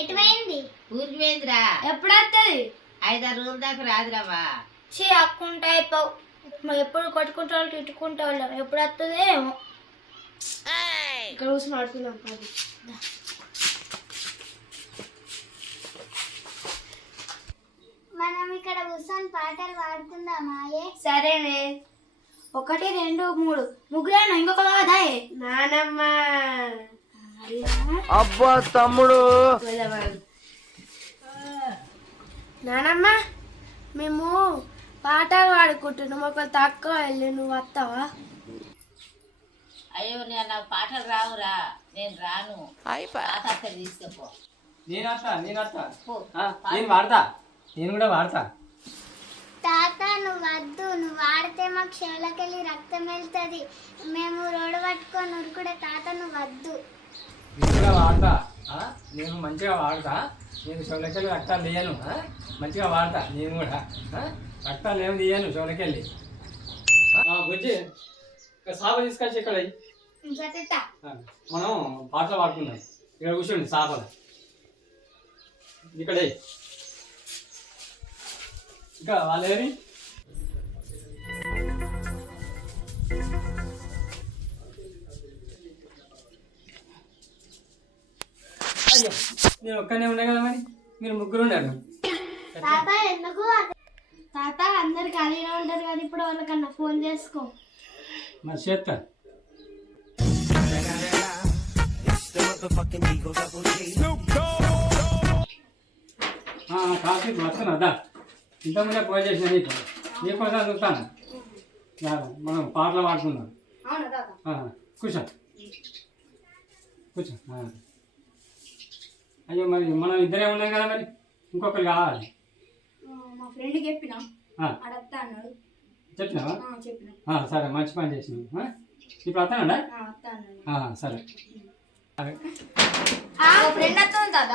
ఎటువైంది? ఊరికి పోయిందిరా. ఎప్పుడు వస్తుంది? 5-6 రోజుల దాకా రాదురావా. అక్కుంటా ఎప్పుడు కొట్టుకుంటా వాళ్ళు తిట్టుకుంటా వాళ్ళం. ఎప్పుడు వస్తుంది ఏమో. ఇక్కడ కూర్చొని మాట్లాడుకుందాం. మనం ఇక్కడ కూర్చొని పాటలు పాడుకుందామా? సరేనే. 1 2 3 ముగ్గురేనా? ఇంకొక దాయే నానమ్మ. అబ్బా తమ్ముడు. నానమ్మ మేము పాటలు పాడుకుంటున్నాం. ఒక తక్కువ వెళ్ళి నువ్వు వస్తావా? అయ్యో నాకు పాటలు రావురా, నేను రాను. తీసుకోపో. నేను వాడతా, నేను కూడా వాడతా. తాత నువ్వు వద్దు, నువ్వు వాడితే మాకు చెవులకెళ్ళి రక్తం వెళ్తుంది. మేము రోడ్డు పట్టుకొని ఉరుకుడే. తాత నువ్వు వద్దు. నేను కూడా వాడతా, నేను మంచిగా వాడతా. నేను చెవులకెళ్ళి రక్తాలు తీయను, మంచిగా వాడతా. నేను కూడా రక్తాలు ఏమి తీయను చెవులకెళ్ళి. బుజ్జి సాప తీసుకొచ్చి ఇక్కడ మనం పాటలు పాడుకుందాం. ఇక్కడ కూర్చోండి సాపలు. ఇక్కడ ఇంకా వాళ్ళేరి అయ్యో నేను ఒక్కనే ఉన్నా కదా, మరి మీరు ముగ్గురు ఉన్నారు. తాత ఎందుకు? తాత అందరు ఖాళీగా ఉంటారు కదా, ఇప్పుడు వాళ్ళకన్నా ఫోన్ చేసుకో. మరి చేస్తా. కాఫీ వస్తాను అదా, ఇంతకుముందే పోయి చేసిన నీకోసం చూస్తాను. మనం పాటలు పాడుకుందాం. కూర్చో కూర్చో. అయ్యో మరి మనం ఇద్దరే ఉన్నాం కదా, మరి ఇంకొకరు కావాలి. మా ఫ్రెండ్కి చెప్పినా అడగతా అన్నాడు. చెప్పినావా? సరే మంచి పని చేసినావు. ఇప్పుడు వస్తానండి. సరే ఫ్రెండ్ వస్తుంది తాత.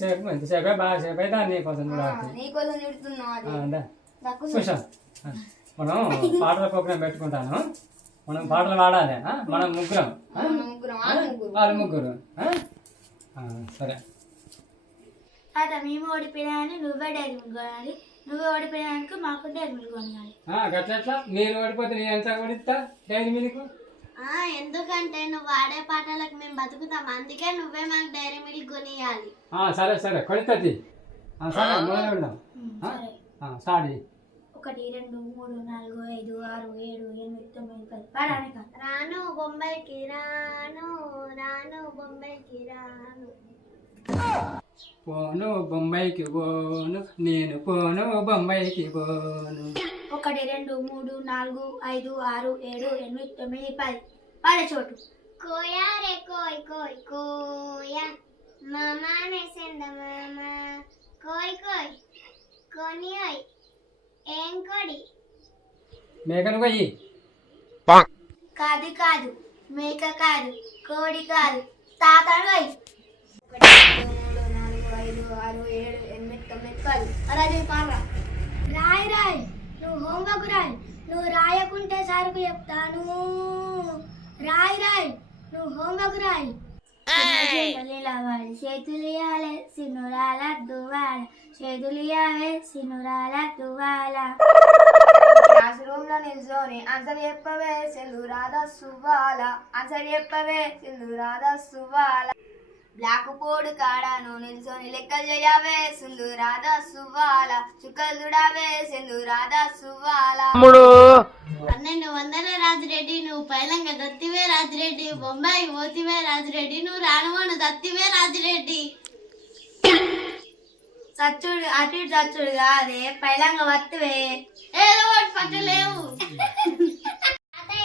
సేపు ఎంతసేపే బాగా సేపు అయితే నీకోసం కూడా కూర్చో. మనం పాటల ప్రోగ్రాం పెట్టుకుంటాను. మనం పాటలు పాడాలి. మనం ముగ్గురం, వాళ్ళు ముగ్గురు. సరే తాత మేము ఓడిపోయాని నువ్వే డైరీ మిల్క్ కొనాలి, నువ్వే ఓడిపోయానికి మాకు డైరీ మిల్క్ కొనాలి. గట్లెట్లా? మీరు ఓడిపోతే నేను ఎంత ఓడిస్తా డైరీ మిల్క్? ఎందుకంటే నువ్వు ఆడే పాటలకు మేము బతుకుతాం, అందుకే నువ్వే మాకు డైరీ మిల్క్ కొనియాలి. సరే సరే కొడుతుంది. సరే మొదలు పెడదాం. స్టార్ట్ చేయి. 1 2 3 4 5 6 7 8 9 10 పాడాలి. రాను బొంబాయికి రాను, రాను బొంబాయికి రాను, పోను బొంబాయికి పోను, నేను పోను బొంబాయికి పోను. 1 2 3 4 5 6 7 8 9 10 పాడే చోటు. కోయా రే కోయ్ కోయ్ కోయా, మామా నే సెంద మామా, కోయ్ కోయ్ కోని ఓయ్ ఏం కోడి. మేకను కొయ్యి. కాదు కాదు, మేక కాదు, కోడి కాదు, తాతను కొయ్యి. 1 2 3 4 5 6 7 8 9 10 అలాగే పాడరా. రాయ్ రాయ్, నువ్వు హోంవర్క్ రాయ్, నువ్వు రాయకుంటే సార్కు చెప్తాను. రాయ్ రాయ్, నువ్వు హోంవర్క్ రాయ్. చేతులు ఇవ్వాలి సినురాల దువ్వాల, చేతులు ఇవ్వాలి సినురాల దువ్వాల. క్లాస్ రూమ్ లో నిల్చొని ఆన్సర్ చెప్పవే సెల్లు రాధా సువ్వాల, ఆన్సర్ చెప్పవే సెల్లు రాధా సువ్వాల. బ్లాక్ బోర్డు కాడాను నిల్చొని లెక్కలు చేయవే సింధు రాధా సువ్వాల, చుక్కలు చూడవే సింధు రాధా సువ్వాల. 1200 రాజిరెడ్డి, నువ్వు పైలంగా దత్తివే రాజిరెడ్డి, బొంబాయి పోతివే రాజిరెడ్డి, నువ్వు రానువను దత్తివే రాజిరెడ్డి. చచ్చుడు అటు ఇటు చచ్చుడు కాదే, పైలంగా వత్తివే. ఏదో ఒకటి పట్టలేవు.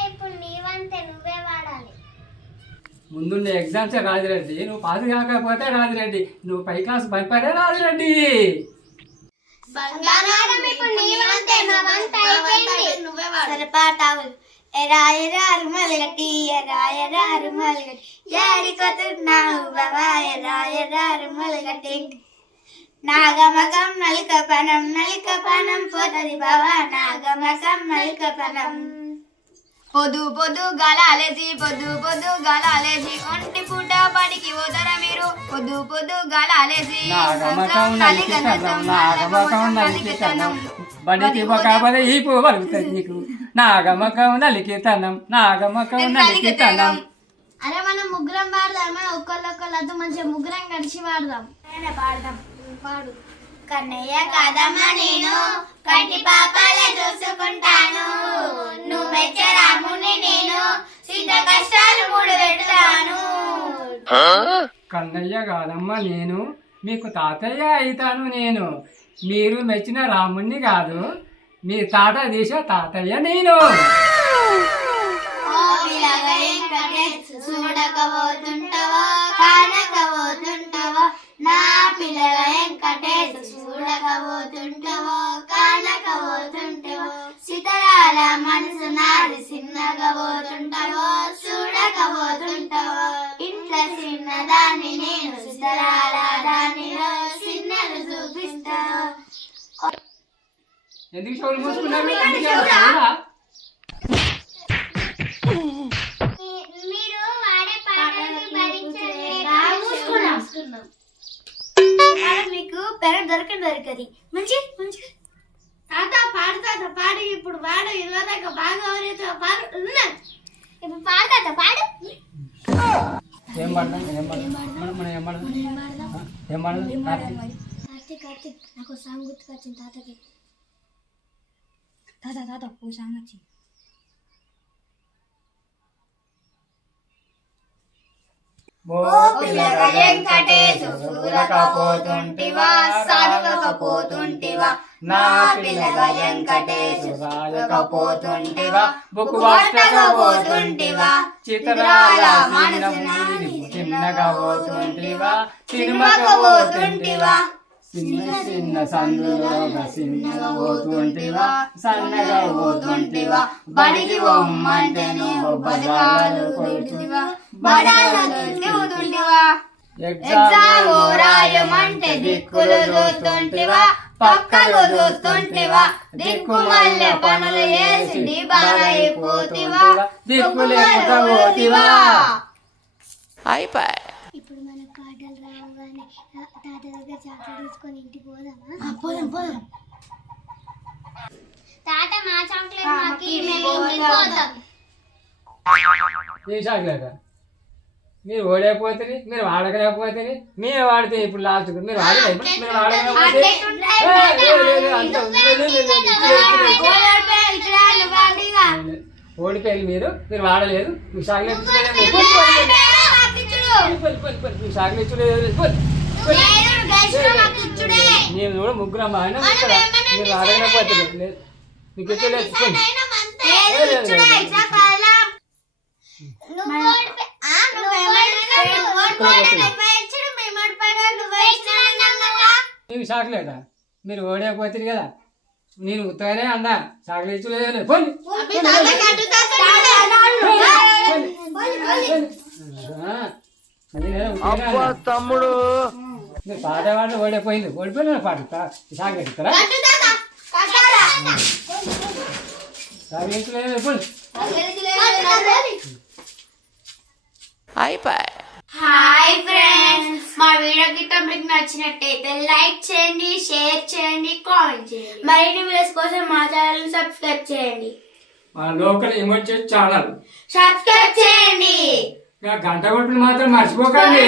ఇప్పుడు నీవంతే నువ్వే వాడాలి. ముందుండే ఎగ్జామ్సే రాజిరెడ్డి, నువ్వు పాస్ కాకపోతే రాజిరెడ్డి, నువ్వు పై క్లాస్ పంపరే రాజిరెడ్డి. సరే పాడతావు. ఎరా ఎరా రుమాలు గట్టి ఎరా ఎరా రుమాలు గట్టి యాడికొతున్నావు బాబా ఎరా ఎరా రుమాలు గట్టి నాగమకం నలిక పనం పోతది బావా నాగమకం నలిక పనం పొద్దు పొద్దు గాలాలేసి ఒంటి పూట బడికి పోతారా మీరు పొద్దు పొద్దు గాలాలేసి నాగమకం నలికితనం బడికి పోకపోతే ఈ పువ్వు పలుకుతుంది నీకు నాగమకం నలికితనం అరే మనం ముగ్గురం పాడదాం మనం ఒక్కళ్ళొక్కళ్ళతో మంచిగా ముగ్గురం కలిసి పాడదాం పాడు కన్నయ్య కాదమ్మా నేను కంటి పాపాలే చూసుకుంటాను నువ్వు మెచ్చే రాముని నేను సిద్ధ కష్టాలు మూడు పెడతాను కన్నయ్య కాదమ్మ నేను మీకు తాతయ్య అవుతాను నేను మీరు మెచ్చిన రాముణ్ణి కాదు మీ తాత తీసే తాతయ్య నేను చూడకపోతుంటావా కానకపోతుంటావా నా పిల్లల వెంకటేశ్ చూడకపోతుంటావో కానకపోతుంటావో సితరాల మనసు నాది చిన్నగా పోతుంటావో చూడకపోతుంటావో ఇంట్లో చిన్నదాన్ని నేను సితరాల దానిలో చిన్నలు చూపిస్తాను ఎందుకు చెవులు మూసుకున్నారు మీరు వాడే పాటలు భరించలేదా మీకు పెర దొరకది మంచి మంచి తాత పాడు ఇప్పుడు పాడు ఇలాదాకా బాగా పాడు ఇప్పుడు పాడతా పాడు ఏం కార్తీక్ నాకు సాంగ్ గుర్తుకొచ్చింది తాతకి తాత ఓ సాంగ్ వచ్చింది వెంకటేశు చూడకపోతుంటివా సాగకపోతుంటివా నా పిల్లగా వెంకటేశు సాగకపోతుంటివా బుక్ పట్టకపోతుంటివా చిత్రాల మనసున చిన్నగా పోతుంటివా సినిమాకపోతుంటివా చిన్న సందులోగా చిన్నగా పోతుంటివా సన్నగా పోతుంటివా బడికి బొమ్మంటే నువ్వు బతకాలు కొడుతుంటివా బడాలు తిరుగుతుంటివా ఎగ్జామ్ రాయమంటే దిక్కులు చూస్తుంటివా పక్కలు చూస్తుంటివా దిక్కు మళ్ళీ పనులు చేసి డిబాలైపోతివా దిక్కు లేకుండా పోతివా ఇప్పుడు మన పాటలు రావగానే తాత దగ్గర చాక్లెట్ తీసుకొని ఇంటికి పోదాం పోదాం తాత మా చాక్లెట్ మాకి మేము ఇంటికి పోతాం ఏ చాక్లెట్ మీరు ఓడైపోతే మీరు వాడకలేకపోతే మేమే వాడితే ఇప్పుడు లాస్ట్ మీరు ఓడిపోయింది మీరు వాడలేదు మీకు చాక్లెట్ చాక్లెట్ నేను కూడా ముగ్గురు అమ్మ మీరు వాడకపోతే మీకు ఇచ్చలేదు మీకు చాక్లెటా మీరు ఓడైపోతుంది కదా నేను ఉత్తగానే అన్నా చాక్లెట్ ఇచ్చలేదు తమ్ముడు మీరు పాట పాట ఓడిపోయిన పాట చాక్లెట్ ఇస్తారా చాక్లెట్ ఇచ్చలేదు హాయ్ ఫ్రెండ్స్ మా వీడియో గిట్ట మీకు నచ్చినట్టయితే లైక్ చేయండి షేర్ చేయండి కామెంట్ చేయండి మరిన్ని వీడియోస్ కోసం మా ఛానల్ సబ్స్క్రైబ్ చేయండి మా లోకల్ ఎమోజెస్ ఛానల్ సబ్స్క్రైబ్ చేయండి గంట కొట్టులు మాత్రం మర్చిపోకండి.